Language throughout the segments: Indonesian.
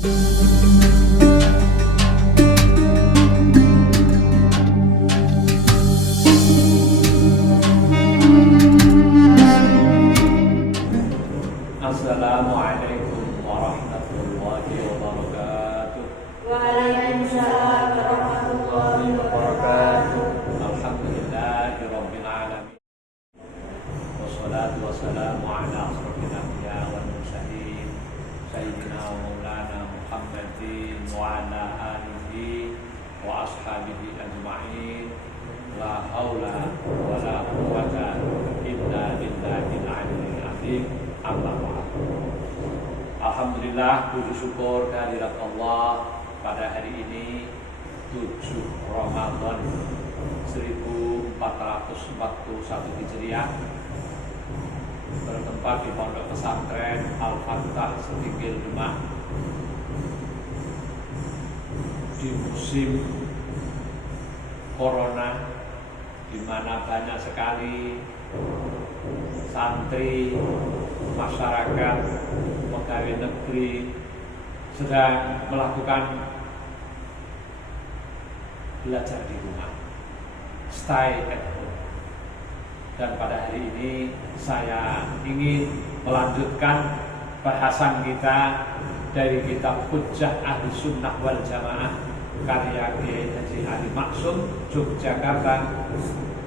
Assalamualaikum warahmatullahi wabarakatuh. Waalaikumsalam warahmatullahi wabarakatuh. Alhamdulillahi rabbil alamin. Wassalatu wassalamu ala asrofil anbiya wal mursalin sayyidina wa maulana Muhammadin wa ala alihi wa ashabihi ajma'in. La haula wa la quwwata illa billahil aliyyil azim. Amma ba'd. Alhamdulillah, puji syukur kehadirat Allah pada hari ini 7 Ramadan 1441 Hijriah, bertempat di Pondok Pesantren Al-Fatah Setigil Demak di musim Corona, di mana banyak sekali santri, masyarakat, pegawai negeri sedang melakukan belajar di rumah, stay at home. Dan pada hari ini saya ingin melanjutkan bahasan kita dari kitab Hujjah Ahli Sunnah wal Jamaah karya Kiai Haji Ali Maksum, Yogyakarta,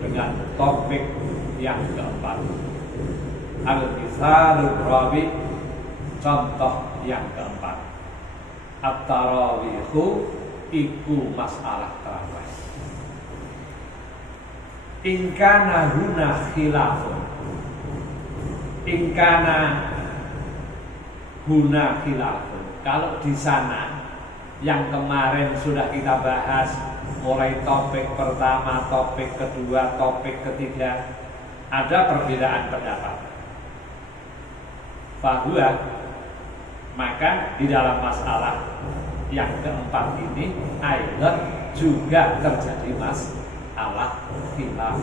dengan topik yang keempat, Al-Mithalur Rabi', contoh yang keempat, At-Tarawihu iku masalah tarawih. Ingkana huna khilafun, ingkana huna khilafun. Kalau di sana yang kemarin sudah kita bahas, mulai topik pertama, topik kedua, topik ketiga, ada perbedaan pendapat. Bahwa maka di dalam masalah yang keempat ini ayat juga terjadi masalah khilaf.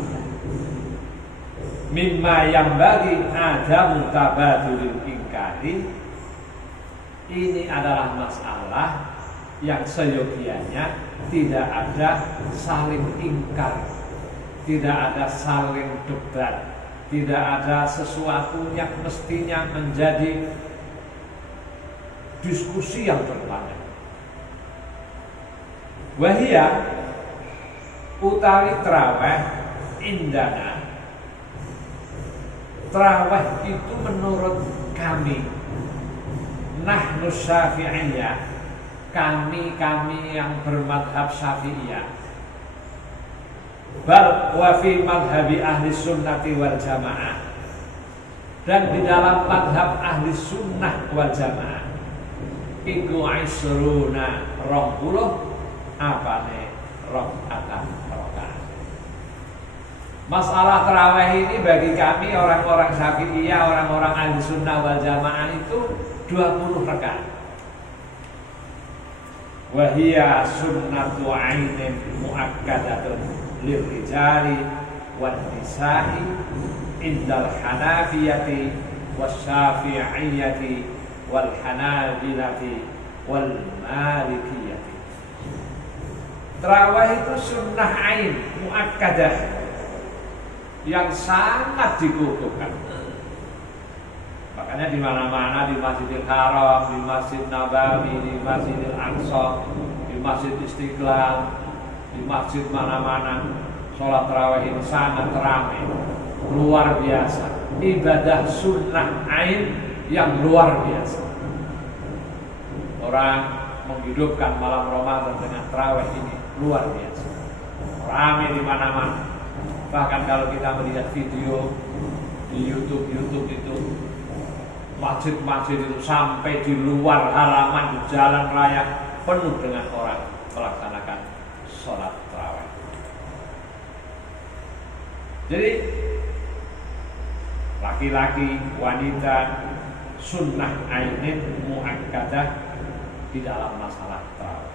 Mimma yang bagi ada mutabadulil ingkari, ini adalah masalah yang seyogianya tidak ada saling ingkar, tidak ada saling debat, tidak ada sesuatu yang mestinya menjadi diskusi yang berpanjang. Wahia utawi traweh indana, traweh itu menurut kami, nahnu syafi'iyah, kami yang bermadhab syafi'iyah, bal wa fi madhabi ahli sunnati wal jamaah, dan di dalam madhab ahli sunnah wal jamaah iku isruna 20 apane rakaat. Masalah tarawih ini bagi kami orang-orang syafi'iyah, orang-orang ahli sunnah wal jamaah itu 20 rakaat. Wahia sunnatu ainin muakkadatun lirrijali wan nisa'i indal hanafiyati wasyafi'iyati wal hanabilati wal malikiyati. Tarawih itu sunnah ain muakkadah yang sangat dikukuhkan. Makanya di mana-mana, di Masjidil Haram, di Masjid Nabawi, di Masjidil Aqsa, di Masjid Istiqlal, di masjid mana-mana, sholat tarawih ini sangat ramai, luar biasa. Ibadah sunnah ain yang luar biasa. Orang menghidupkan malam Ramadan dengan tarawih ini luar biasa, ramai di mana-mana. Bahkan kalau kita melihat video di YouTube itu, masjid-masjid itu sampai di luar halaman jalan raya penuh dengan orang melaksanakan sholat tarawih. Jadi laki-laki, wanita, sunnah ainin muakkadah di dalam masalah tarawih.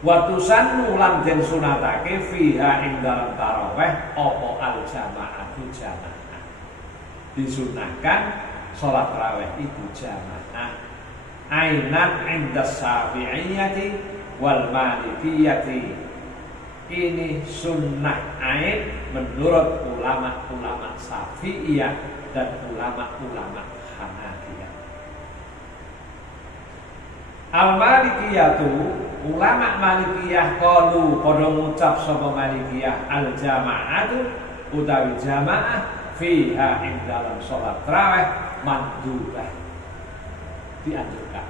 Wa tusannu lan den sunatake fiha ing dalam tarawih apa al jamaatu jamaah. Disunahkan sholat tarawih itu jamaah. ainan 'inda Syafi'iyyati wal Malikiyati. Ini sunnah ain menurut ulama-ulama Syafi'iyah dan ulama-ulama Hanafiyah. Al-Malikiyatu, ulama Malikiyah qalu padha ngucap sapa Malikiyah al-jama'atu utawi jamaah fiha ing dalam salat tarawih mandubah, dianjurkan.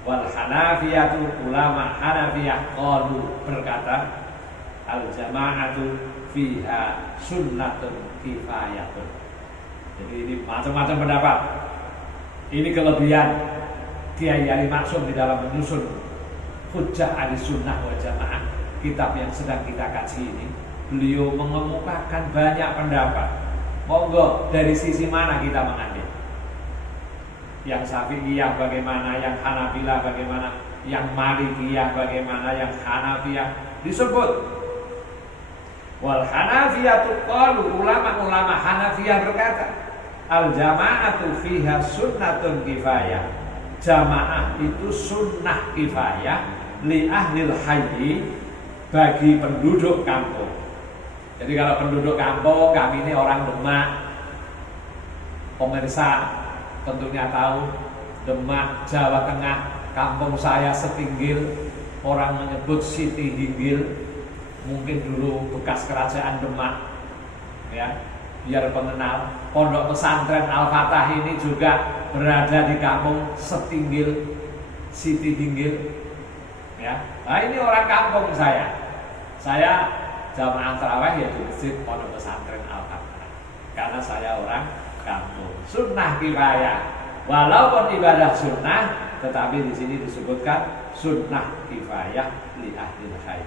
Wal Hanafiyatu, ulama Hanafiyah qalu berkata al-jama'atu fiha sunnatun kifayatun. Jadi ini macam-macam pendapat. Ini kelebihan Kiai Ali Maksum di dalam menyusun Hujjah Ahlussunnah wal Jamaah, kitab yang sedang kita kaji ini. Beliau mengemukakan banyak pendapat. Monggo dari sisi mana kita mengambil? Yang Syafi'iyah bagaimana, yang Hanabilah bagaimana, yang Malikiyah bagaimana, yang Hanafiyah disebut. Wal Hanafiyatu qalu, ulama-ulama Hanafiyah berkata al-jama'atu fiha sunnatun kifayah. Jamaah itu sunnah kifayah li ahlil hayyi, bagi penduduk kampung. Jadi kalau penduduk kampung, kami ini orang Demak, pemirsa tentunya tahu Demak, Jawa Tengah, kampung saya Setinggil, orang menyebut Siti Hinggil, mungkin dulu bekas kerajaan Demak, ya, biar pengenal. Pondok pesantren Al-Fatah ini juga berada di kampung Setinggil, Siti Hinggil, ya. Nah ini orang kampung saya. Saya jamaah tarawih ya di masjid Pondok Pesantren Al-Fatah, karena saya orang kampung. Sunnah kifayah, walaupun ibadah sunnah, tetapi di sini disebutkan sunnah kifayah li ahlil hayy.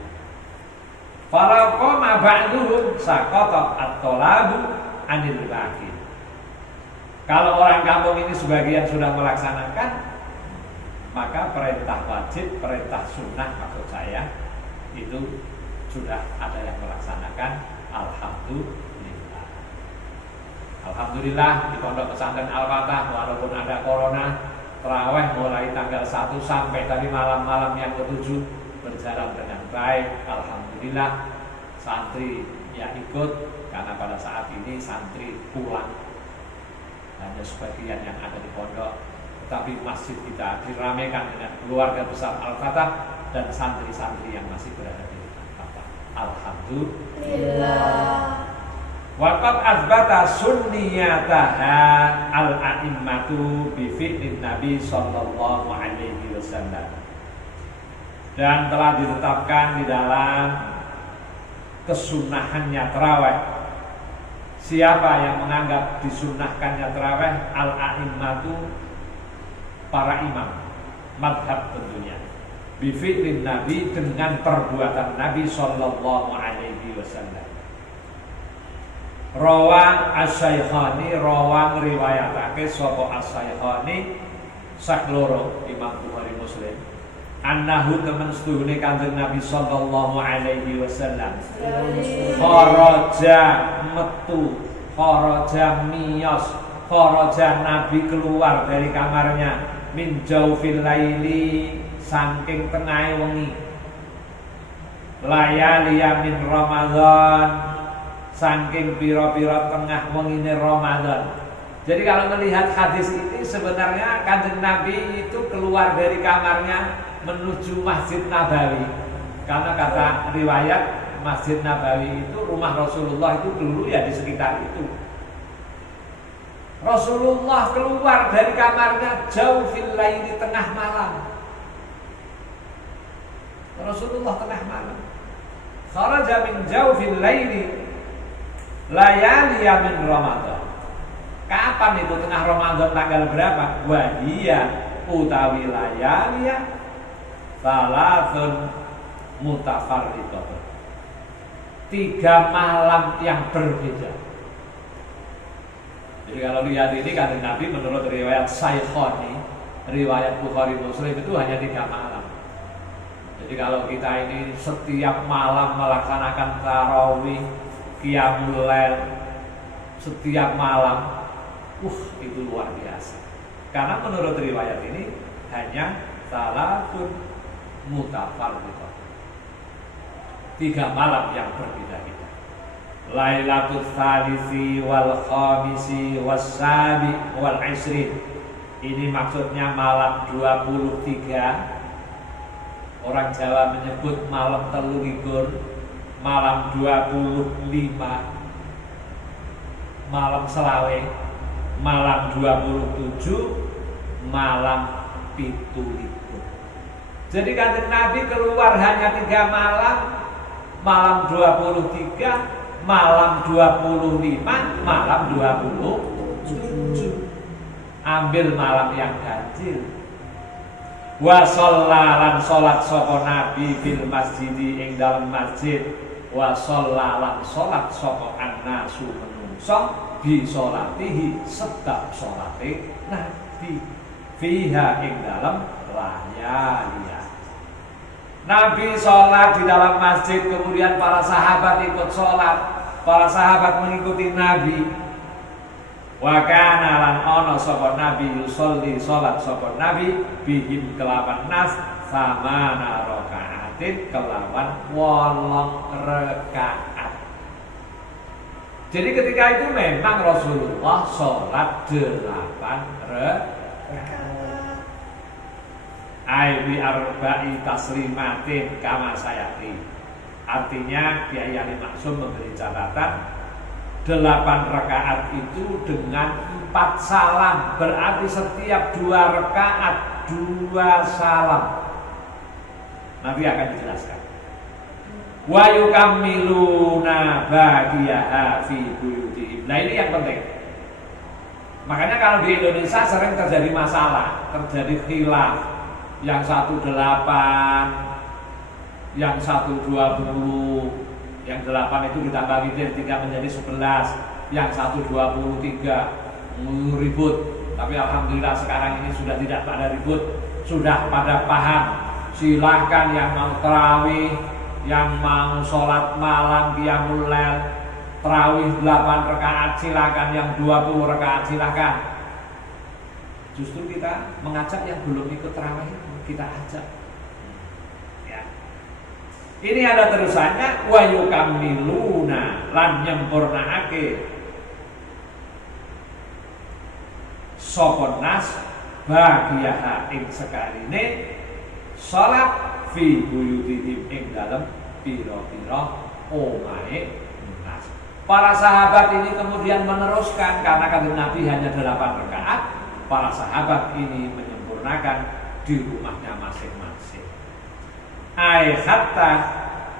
Falau qama ba'duhum saqata at-talabu anil baqi. Kalau orang kampung ini sebagian sudah melaksanakan, maka perintah wajib, perintah sunnah maksud saya itu sudah ada yang melaksanakan. Alhamdulillah. Alhamdulillah di Pondok Pesantren Al-Fatah walaupun ada corona, tarawih mulai tanggal 1 sampai tadi malam-malam yang ke-7 berjalan dengan baik. Alhamdulillah. Santri ya ikut, karena pada saat ini santri pulang, hanya sebagian yang ada di pondok, tetapi masjid kita diramaikan dengan keluarga besar Al-Fatah dan santri-santri yang masih berada di Al-Fatah. Alhamdulillah. Waqad azbata sunniyataha al-a'immatu bi fi'lin Nabi sallallahu alaihi wasallam. Dan telah ditetapkan di dalam kesunahannya tarawih. Siapa yang menganggap disunnahkannya tarawih? Al-a'immatu, para imam madhab tentunya. Bi fi'lin Nabi, dengan perbuatan Nabi sallallahu alaihi wasallam. Rawang As-Syaihani, rawang riwayatake sapa As-Syaihani sak loro Imam Bukhari Muslim, annahu temen setuhune Kanjeng Nabi sallallahu alaihi wasallam kharaja metu, kharaja miyos, kharaja Nabi keluar dari kamarnya min jaufil laili, saking tengah wengi, layali min Ramadan, saking pira-pira tengah wengine Ramadan. Jadi kalau melihat hadis ini sebenarnya Kanjeng Nabi itu keluar dari kamarnya menuju Masjid Nabawi. Karena kata riwayat Masjid Nabawi itu rumah Rasulullah itu dulu ya di sekitar itu. Rasulullah keluar dari kamarnya jauh fil laili, tengah malam. Rasulullah tengah malam. Kharaja min jauh fil laili layali min Ramadan. Kapan itu tengah Ramadan, tanggal berapa? Wahia utawi layali salatun mutafarriqatun, 3 malam yang berbeda. Jadi kalau lihat ini kan Nabi menurut riwayat Syaihani, riwayat Bukhari Muslim itu hanya 3 malam. Jadi kalau kita ini setiap malam melaksanakan tarawih, qiyamul lail setiap malam, itu luar biasa. Karena menurut riwayat ini hanya salatun mutafarriqah. 3 malam yang berbeda-beda. Lailatul Tsalisi wal Khamisi wassabi wal Ishrin. Ini maksudnya malam 23. Orang Jawa menyebut malam 23, malam 25, malam selawe, malam 27, malam 27. Jadi Kanjeng Nabi keluar hanya 3 malam, malam 23, malam 25, malam 27. Ambil malam yang ganjil. Wa shollalan sholat sapa Nabi fil masjidi ing dalam masjid. Wa shollalan sholat sapa annasu menungso bi sholatihi sebab sholate Nabi fiha ing dalam layaliya. Nabi sholat di dalam masjid, kemudian para sahabat ikut sholat. Para sahabat mengikuti Nabi. Wa kana lan ana sapa Nabi yusolli salat sapa Nabi bihim kelawan nas samana rakaatin kelawan 8 rakaat. Jadi ketika itu memang Rasulullah salat 8 rakaat. Aibi arba'i taslimatin kama sayati. Artinya Kiai Ali Maksum memberi catatan 8 rakaat itu dengan 4 salam, berarti setiap 2 rakaat 2 salam. Nanti akan dijelaskan. Wa yukammiluna baqiyaha fi buyutihim. Nah ini yang penting. Makanya kalau di Indonesia sering terjadi masalah, terjadi khilaf. Yang 1 8, yang 1 20. Yang 8 itu ditambah witir 3 menjadi 11. Yang 1 23 ribut. Tapi alhamdulillah sekarang ini sudah tidak pada ribut, sudah pada paham. Silahkan yang mau tarawih, yang mau sholat malam qiyamul lail, tarawih 8 rakaat silakan, yang 20 rakaat silakan. Justru kita mengajak yang belum ikut tarawih, kita ajak. Ini ada terusannya, wa yukammiluna lan nyempurnaake sapa nas bagiyaha ing sekarine salat fi buyutihim ing dalem pira-pira omahe nas. Para sahabat ini kemudian meneruskan karena Kanjeng Nabi hanya 8 rakaat, para sahabat ini menyempurnakan di rumahnya masing-masing. Ai hatta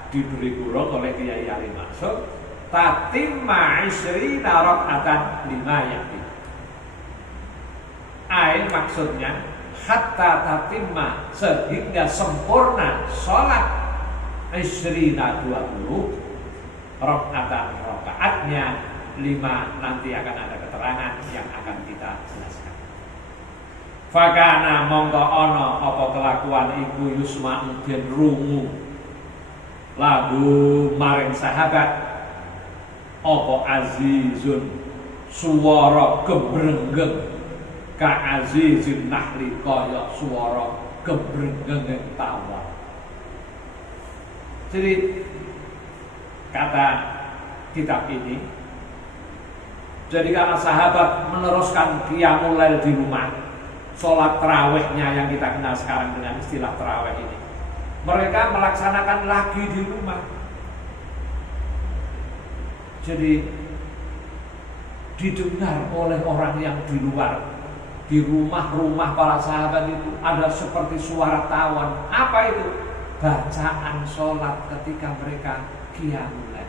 diberi kurung oleh Kiai Ali Maksum tatimma isrina raka'atan 5 yakti. Ai maksudnya hatta tatimma sehingga sempurna sholat isrina 20 raka'atan, rakaatnya 5. Nanti akan ada keterangan yang akan kita jelaskan. Fakana mongko ana apa kelakuan iku yusma'u den rungu lahu maring sahabat apa azizun suwara gebrenggeng ka azizin nahli kaya suwara gebrenggeng tawar. Jadi kata kitab ini, jadi karena sahabat meneruskan qiyamul lail di rumah, sholat tarawihnya yang kita kenal sekarang dengan istilah tarawih ini, mereka melaksanakan lagi di rumah. Jadi didengar oleh orang yang di luar. Di rumah-rumah para sahabat itu ada seperti suara tawon. Apa itu? Bacaan sholat ketika mereka qiyamul lail.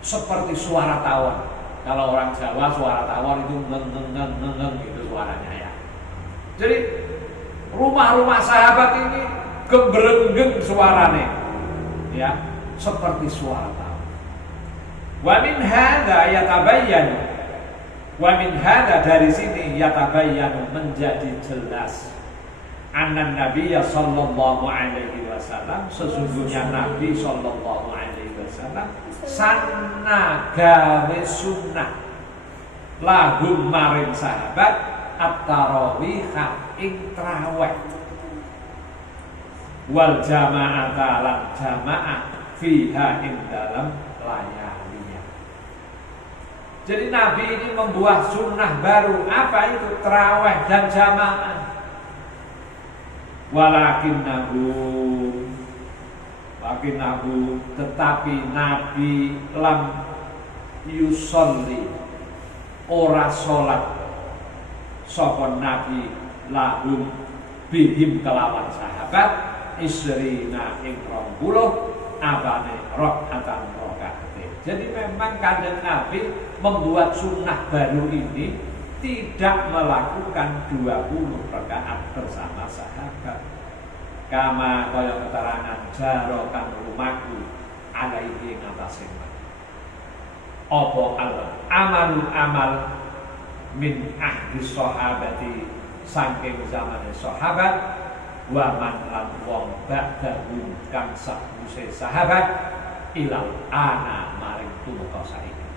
Seperti suara tawon. Kalau orang Jawa suara tawon itu ngeng gitu suaranya ya. Jadi rumah-rumah sahabat ini gebrenggeng suarane, ya, seperti suara tawon. Wa min hadza yatabayyanu, wa min hadza dari sini yatabayyanu menjadi jelas anna Nabi sallallahu alaihi wasallam sesungguhnya Nabi sallallahu alaihi wasallam sanna gawe sunnah lahum maring sahabat at-tarawih ing traweh wal jama'ata lan jama'ah fiha ing dalam layalinya. Jadi Nabi ini membuat sunnah baru. Apa itu? Traweh dan jama'ah. Walakinnahu tetapi Nabi lam yusolli ora sholat sapa Nabi lahum bihim kelawan sahabat isrina ing 20 abane rakaatan rakaate. Jadi memang Kanjeng Nabi membuat sunnah baru ini tidak melakukan 20 rakaat bersama sahabat. Kama kaya keterangan jarokan rumaku alaihi ngatasé. Apa amalu amal min ahdi sahabati saking zamane sahabat wa man lan wong ba'dahum kang sakwise sahabat ilal ana maring tumeka saiki.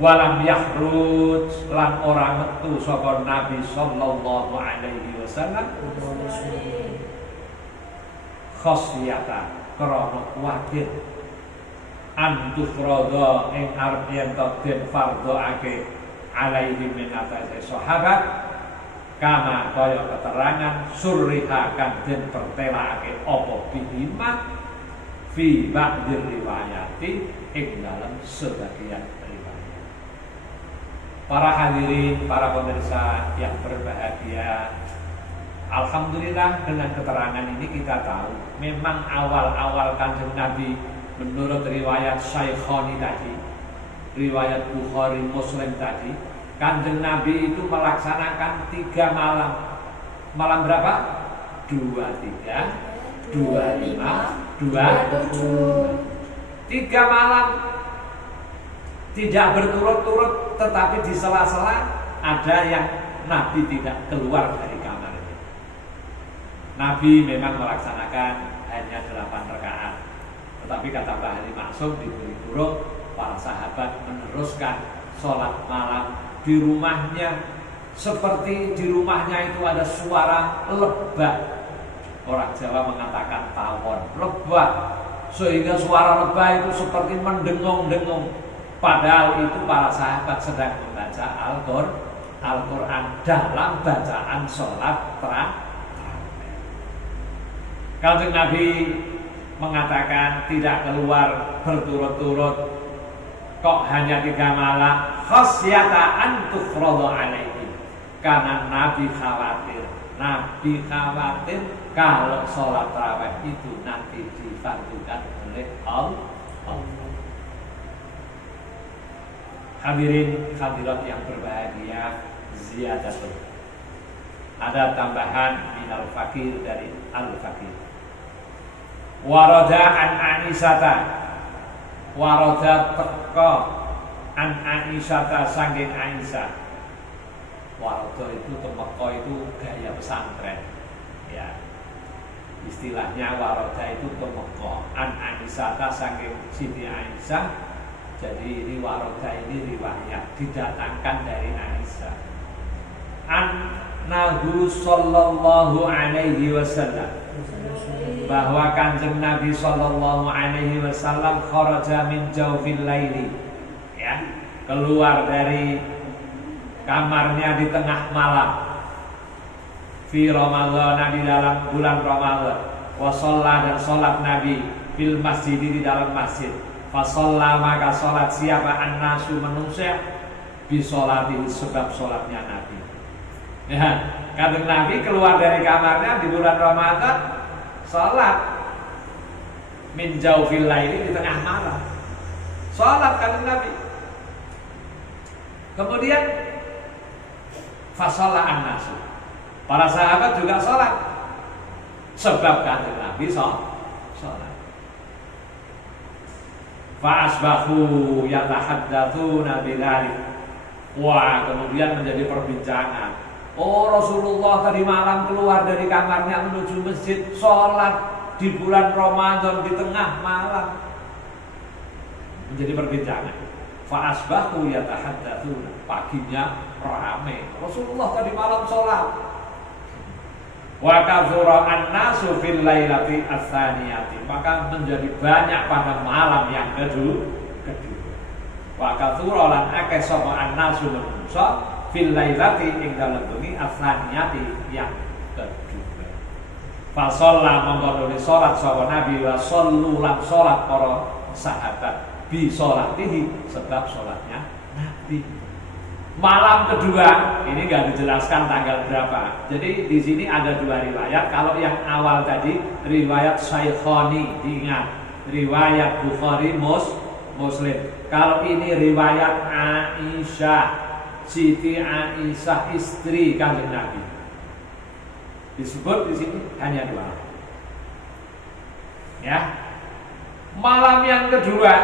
Walam yakhruj lan ora metu saka Nabi sallallahu alaihi wasallam khosyata krana kuwatir antufrodo ing arep yen den fardhoake alaihi min atase sahabat kama kaya keterangan surriha kang den pertelake apa bihima fi ba'dir riwayati ing dalam sebagian riwayat. Para hadirin, para pemirsa yang berbahagia, alhamdulillah dengan keterangan ini kita tahu memang awal-awal Kanjeng Nabi menurut riwayat Syaikhoni tadi, riwayat Bukhari Muslim tadi, Kanjeng Nabi itu melaksanakan 3 malam. Malam berapa? 23, 25, 27. 3 malam tidak berturut-turut, tetapi di sela-sela ada yang Nabi tidak keluar dari kamarnya. Nabi memang melaksanakan hanya 8 rakaat, tetapi kata Mbah Ali Maksum diberi buruk, para sahabat meneruskan sholat malam di rumahnya, seperti di rumahnya itu ada suara lebah. Orang Jawa mengatakan tawon, lebah, sehingga suara lebah itu seperti mendengung-dengung. Padahal itu para sahabat sedang membaca Al-Quran dalam bacaan sholat tarawih. Kanjeng Nabi mengatakan tidak keluar berturut-turut, kok hanya 3 malam, khasyata an tufradu alaihi, karena Nabi khawatir kalau sholat tarawih itu nanti difardukan oleh Allah. Hadirin hadirat yang berbahagia, ziyadatun, ada tambahan minal fakir dari al-fakir. Warada an Aisyata, warada teko an Aisyata saking Aisyah. Warada itu temeko itu gaya pesantren, ya. Istilahnya warada itu temeko an Aisyata saking Siti Aisyah. Jadi ini warada ini riwayat didatangkan dari Aisyah. An-Nabi sallallahu alaihi wasallam, bahwa Kanjeng Nabi sallallahu alaihi wasallam kharaja min jawfil laili, ya, keluar dari kamarnya di tengah malam, fi Ramadan, di dalam bulan Ramadan, wa shalla, dan sholat Nabi fil masjid, di dalam masjid. Fasalla, maka sholat siapa an-nasu manusia bisolati, sebab sholatnya Nabi. Ya, Kanjeng Nabi keluar dari kamarnya di bulan Ramadan, sholat min jawfil laili, di tengah malam, sholat Kanjeng Nabi. Kemudian fasalla an-nasu, para sahabat juga sholat, sebab Kanjeng Nabi sholat. Fa'asbahu yatahaddatsuna bidzalik. Wah, kemudian menjadi perbincangan. Oh, Rasulullah tadi malam keluar dari kamarnya menuju masjid, sholat di bulan Ramadan di tengah malam. Menjadi perbincangan. Fa'asbahu yatahaddatsuna. Paginya rame. Rasulullah tadi malam sholat. Wa kathura an-nasu fil lailati ats-tsaniyati, maka menjadi banyak pada malam yang kedua. Wa kathura lan akeh sapa an-nasu manungsa fil lailati ing dalem bengi ats-tsaniyati yang kedua. Fa shalla mongko nuli salat sapa Nabi wa shallu lan salat para sahabat bi sholatihi sebab salatnya Nabi. Malam kedua ini nggak dijelaskan tanggal berapa. Jadi di sini ada dua riwayat. Kalau yang awal tadi riwayat Syaikhoni, diingat riwayat Bukhari Muslim. Kalau ini riwayat Aisyah, Siti Aisyah istri Kanjeng Nabi. Disebut di sini hanya dua. Ya, malam yang kedua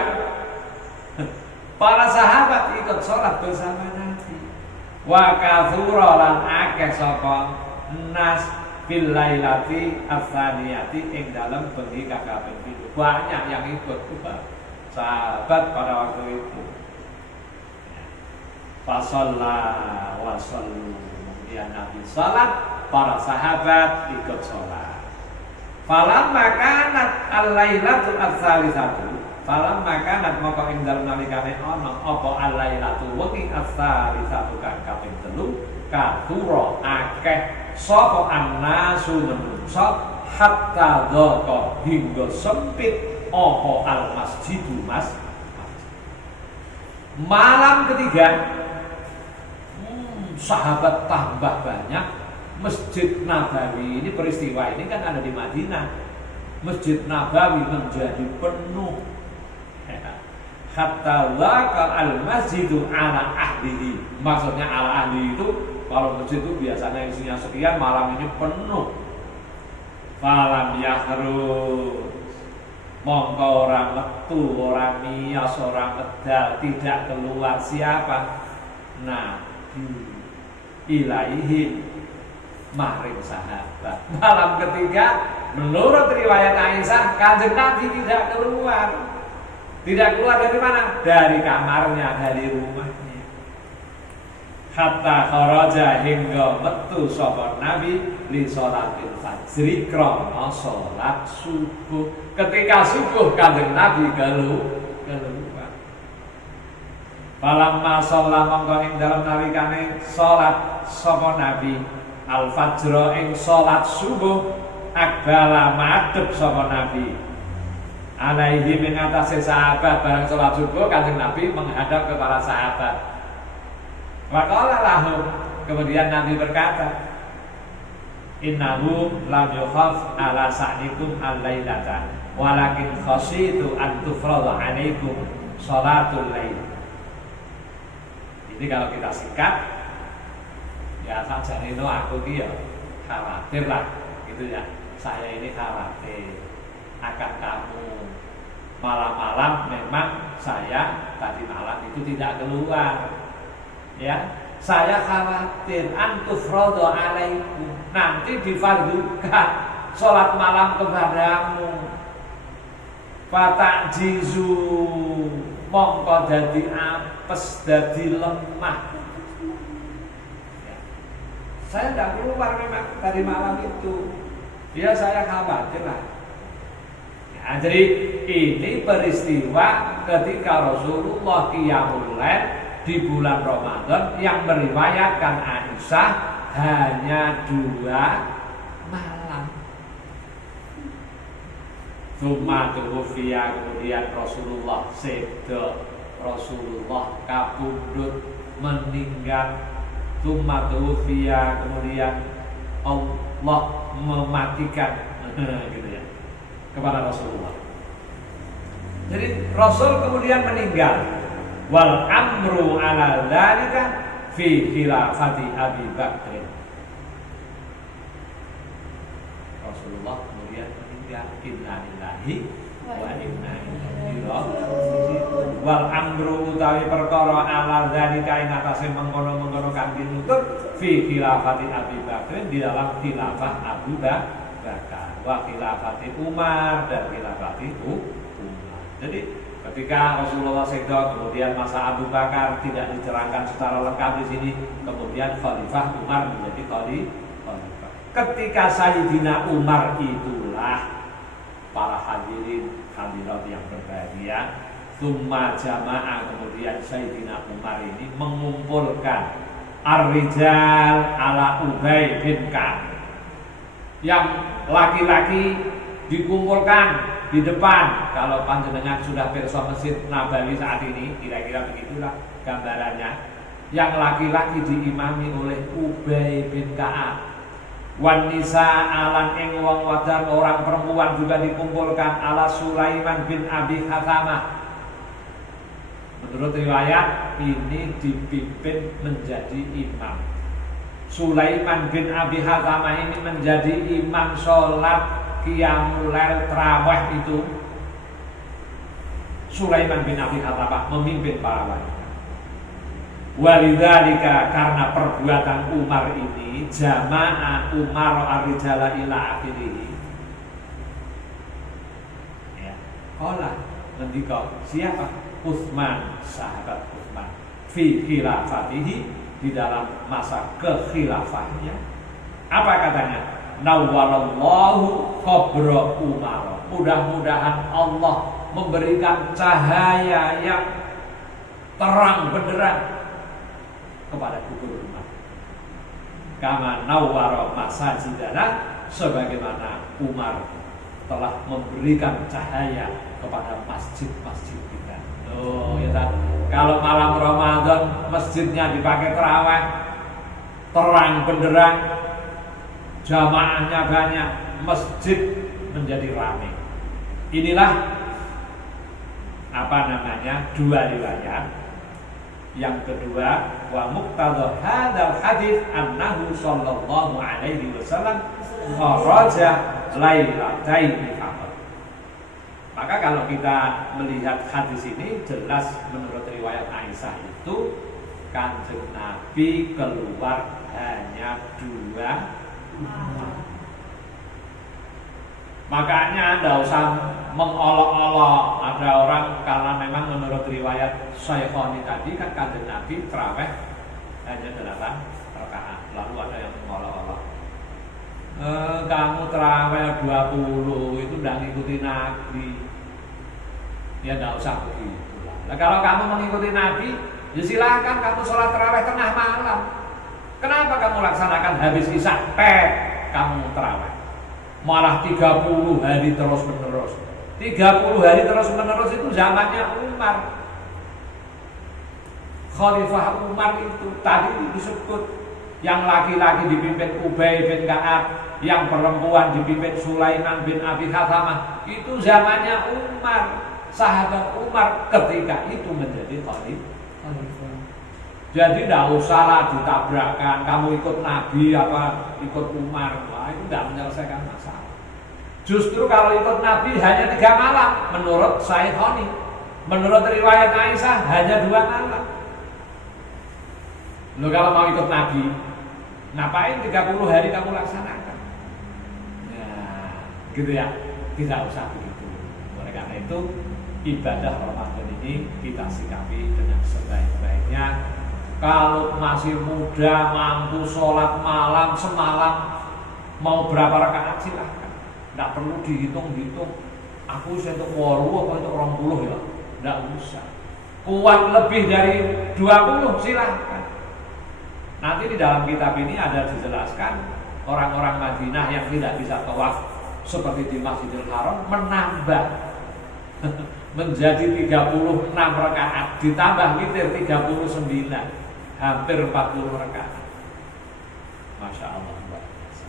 para sahabat ikut sholat bersama Nabi. Wa kathura lan akeh sapa nas fil lailati ats-tsaniyati ing dalem bengi kaping 7. Banyak yang ikut sahabat pada waktu itu. Fa shalla wa sallu, ya Nabi salat, para sahabat ikut sholat. Falamma kanat al-lailatu ats-tsalisatu, falamma kanat maka ing dalem nalikane ana apa al-lailatu wengi ats-tsalisatu kang kaping 3, kathura akeh sapa annasu menungsa hatta dhaqa hingga sempit apa al-masjidu masjid. Malam ketiga sahabat tambah banyak. Masjid Nabawi ini, peristiwa ini kan ada di Madinah. Masjid Nabawi menjadi penuh. Hatta laqa al-masjidu ala ahlihi. Maksudnya ala ahli itu kalau masjid itu biasanya isinya sekian, malam ini penuh. Falam yakhruj, mongko orang metu, orang miyas, orang medal, tidak keluar siapa? Nabi ilaihim, maring sahabat. Malam ketiga menurut riwayat Aisyah, Kanjeng Nabi tidak keluar. Tidak keluar dari mana? Dari kamarnya, dari rumahnya. Hatta kharaja hingga metu sapa Nabi li sholatil fajri krana salat subuh. Ketika subuh Kanjeng Nabi keluar. Falamma shalla mongko ing dalem nalikane salat sapa Nabi al-fajr ing salat subuh, akbala madhep sapa Nabi alaihi min atase sahabat. Barang salat subuh Kanjeng Nabi menghadap ke para sahabat. Waqala lahum, kemudian Nabi berkata, innahu lam yukhaf ala sa'nikum al-lailata walakin khasyitu an tufrada alaikum salatul lail. Ini kalau kita singkat, ya saja itu aku dia khawatir lah, gitu ya. Saya ini khawatir akan kamu. Malam-malam memang saya tadi malam itu tidak keluar, ya. Saya khawatir antufrodo alaikum, nanti difardukan sholat malam kepadamu. Fatajizu, mongko dadi apes, dadi lemah. Saya tidak keluar memang dari malam itu. Ya saya khawatir lah. Ya, jadi ini peristiwa ketika Rasulullah qiyamul lail di bulan Ramadan yang meriwayatkan Aisyah hanya 2 malam. Tsumma tuwfiya, kemudian Rasulullah sedo, Rasulullah kapundhut meninggal. Tsumma tuwfiya, kemudian Allah mematikan gitu ya kepada Rasulullah. Jadi Rasul kemudian meninggal. Wal amru ala dzalika fi khilafati Abi Bakr. Rasulullah kemudian meninggal. Inna lillahi wa inna ilaihi raji'un. Wal amru utawi perkara ala dzalika ing atase mengkono-mengkono kang dinutur fi khilafati Abi Bakr, di dalam khilafah Abu Bakar, wa khilafati Umar dan khilafati Umar. Jadi Ketika Rasulullah sedo, kemudian masa Abu Bakar tidak diterangkan secara lengkap di sini, kemudian Khalifah Umar menjadi khalifah. Ketika Sayyidina Umar itulah para hadirin hadirat yang berbahagia, summa jamaah, kemudian Sayyidina Umar ini mengumpulkan ar-rijal ala Ubay bin Ka'ab, yang laki-laki dikumpulkan di depan. Kalau panjenengan sudah pirsa Masjid Nabawi saat ini, kira-kira begitulah gambarannya. Yang laki-laki diimami oleh Ubay bin Ka'ab. Wan nisa alan ing wong wadan, orang perempuan juga dikumpulkan ala Sulaiman bin Abi Khathamah. Menurut riwayat ini dipimpin menjadi imam. Sulaiman bin Abi Khathamah ini menjadi imam sholat Qiyamul Lail Tarawih itu. Sulaiman bin Abi Khathamah memimpin para wanita. Walidzalika, karena perbuatan Umar ini, jamaah Umar ar-rijala ila akhirih. Ya. Qala, ngendika siapa? Utsman, sahabat Utsman, fi khilafatihi, di dalam masa kekhilafahnya. Apa katanya? Nawwarallahu qabra Umar. Mudah-mudahan Allah memberikan cahaya yang terang benderang kepada kubur Umar. Kama nawwara masajidana, sebagaimana Umar telah memberikan cahaya kepada masjid-masjid kita. Oh, ya tak? Kalau malam Ramadan masjidnya dipakai tarawih, terang benderang, jamaahnya banyak, masjid menjadi ramai. Inilah dua riwayat. Yang kedua, wa muqtadha hadzal hadits annahu sallallahu alaihi wasallam kharaja lailataini faqat. Maka kalau kita melihat hadis ini, jelas menurut riwayat Aisyah itu Kanjeng Nabi keluar hanya 2 malam. Makanya tidak usah mengolok-olok. Ada orang, karena memang menurut riwayat Syaikkhoni tadi kan Kanjeng Nabi tarawih hanya 8 rakaat. Lalu ada yang mengolok-olok, kamu tarawih 20 itu tidak ngikuti Nabi. Ya tidak usah begitu. Nah, kalau kamu mengikuti Nabi, ya silahkan kamu sholat tarawih tengah malam. Kenapa kamu laksanakan habis isya kamu tarawih? Malah 30 hari terus menerus. 30 hari terus menerus itu zamannya Umar. Khalifah Umar itu tadi disebut, yang laki-laki dipimpin Ubay bin Ka'ab, yang perempuan dipimpin Sulaiman bin Abi Khathamah. Itu zamannya Umar, sahabat Umar ketika itu menjadi khalifah. Jadi tidak usahlah ditabrakkan, kamu ikut Nabi apa ikut Umar. Wah, itu tidak menyelesaikan masalah. Justru kalau ikut Nabi hanya 3 malam menurut Syaikkhoni. Menurut riwayat Aisyah hanya 2 malam. Loh, kalau mau ikut Nabi, ngapain 30 hari kamu laksanakan? Ya, gitu ya. Tidak usah begitu. Oleh karena itu, ibadah Ramadan ini kita sikapi dengan sebaik-baiknya. Kalau masih muda, mampu sholat malam semalam, mau berapa rakaat silahkan. Tidak perlu dihitung-hitung. Aku untuk 8 apa untuk 20 ya? Tidak usah. Kuat lebih dari 20 silahkan. Nanti di dalam kitab ini ada dijelaskan orang-orang Madinah yang tidak bisa tawaf seperti di Masjidil Haram menambah menjadi 36 rakaat, ditambah witir 39. Hampir 40 rakaat. Masya Allah, luar biasa.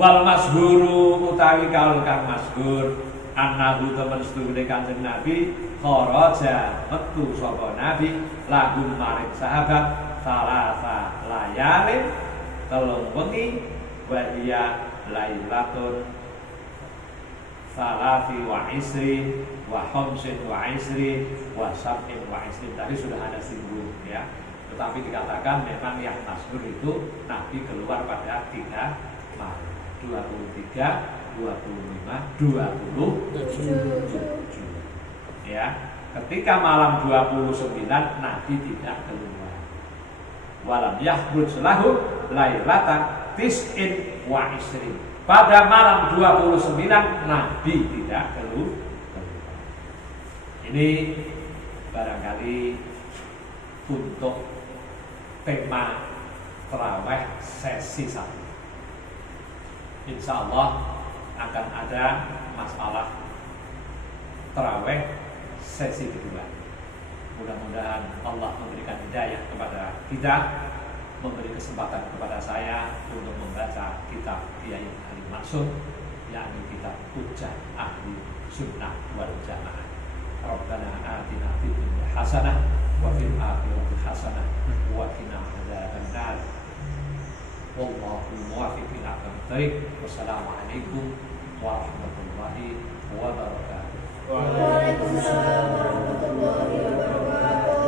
Wal masyhuru utawi kaul kang masyhur annahu temen sedulure Kanjeng Nabi kharaja metu sapa Nabi lahum maring sahabat salasa layalin 3 wengi wa hiya lailatun salati wa isri wa khamsin wa isri wa sab'in wa isri. Tadi sudah ada singgung ya. Tetapi dikatakan memang yang masyhur itu Nabi keluar pada 3 malam. 23, 25, 27. Ya, ketika malam 29 Nabi tidak keluar. Walam yahruj lahu lailatan tis'in wa isrin. Pada malam 29 Nabi tidak keluar. Ini barangkali untuk tema tarawih sesi 1. Insya Allah akan ada masalah tarawih sesi kedua. Mudah-mudahan Allah memberikan hidayah kepada kita, memberi kesempatan kepada saya untuk membaca kitab Kiai Halim Maksum, yakni kitab Hujjah Ahli Sunnah wal Jamaah. Rabbana atina fid dunya hasanah wa fil akhirati hasanah wa qina adzabannar. Wallahu muwaffiq ila aqwamit thoriq. Wassalamualaikum warahmatullahi wabarakatuh. Waalaikumsalam warahmatullahi wabarakatuh.